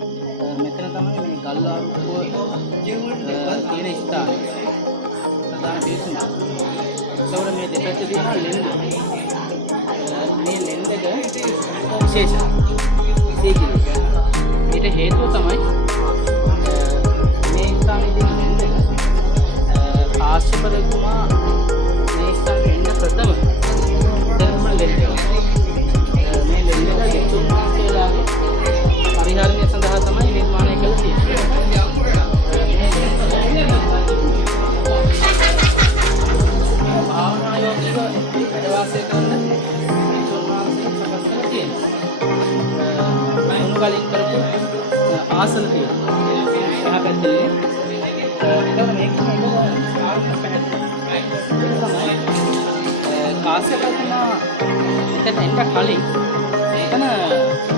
මෙතන තමයි මේ ගල්ආරුක්කුව තියෙන ස්ථානය. ප්‍රධාන පිරිසුම. ඒකවල මේ දෙපැත්තේ තියෙනවා ලෙන්ද. මේ ලෙන්දක විශේෂයි. ඊට හේතුව තමයි මේ ස්ථානයේ තියෙන ලෙන්දක කාශ්‍යප රජතුමා මේ ස්ථානයේ එන්න ප්‍රථම ධර්ම ලෙන්දක. මේ ලෙන්දක විසුණුමාසේලාගේ පරිහරණය සඳහා තමයි නිර්මාණය කළ තියෙන්නේ. භාවනා යෝගීව වැඩ වාසය කරන විසුණුමාසේ සකස් කරලා තියෙනවා. මම කලින් කරපු ආසන තියෙනවා. එහා පැත්තේ ඒකම මේක කාශ්‍යප රජතුමා එතන එන්න කලින් එතන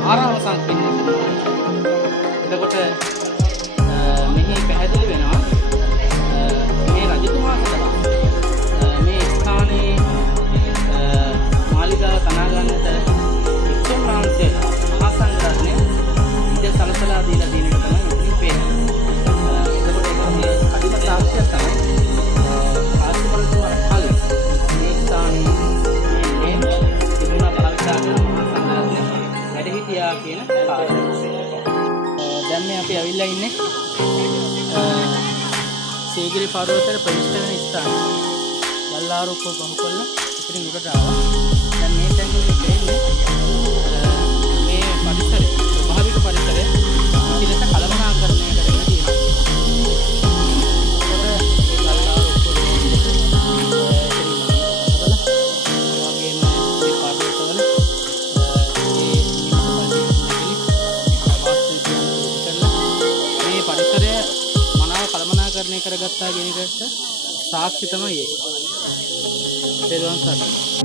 ආරාම සංකීර්ණයක් තිබුණා. එතකොට මෙහි පැහැදිලි වෙනවා මේ රජතුමා සඳහා මේ ස්ථානයේ මාලිගාව තනා ගන්නට වික්ෂුන් වහන්සේලා මහා සංඝරත්නය ඉඩ සලසලා දීලා තියෙන එක තමයි මෙතනින් පේන්නේ. එතකොට ඒක මේ අදිම සාක්ෂියක් තමයි කාශ්‍යප රජතුමා කලින් මේ ස්ථානයේ මේ තිබුණා භාවිතා කරන මහා සංඝරත්නය වැඩ හිටියා කියන කාරණය. දැන් මේ අපි අවිල්ලා ඉන්නේ සීගිරි පර්වතයේ ප්‍රවිෂ්ඨ වෙන ස්ථානය. ගල්ආරුක්කුව බහු කරලා ඉතින් උඩට ආවා. දැන් මේ තැනදී පේන්නේ මේ පරිසරය, ස්වභාවික පරිසරය ඉතිලස කළමනාකරණය කරලා තියෙනවා. ඒකට ගල්ආරුක්කුව වගේම මේ පර්වතවල මේ පරිසරය මනාව කළමනාකරණය කරගත්තා කියන එකට සාක්ෂි තමයි ඒක. තේරුවන් සරණයි.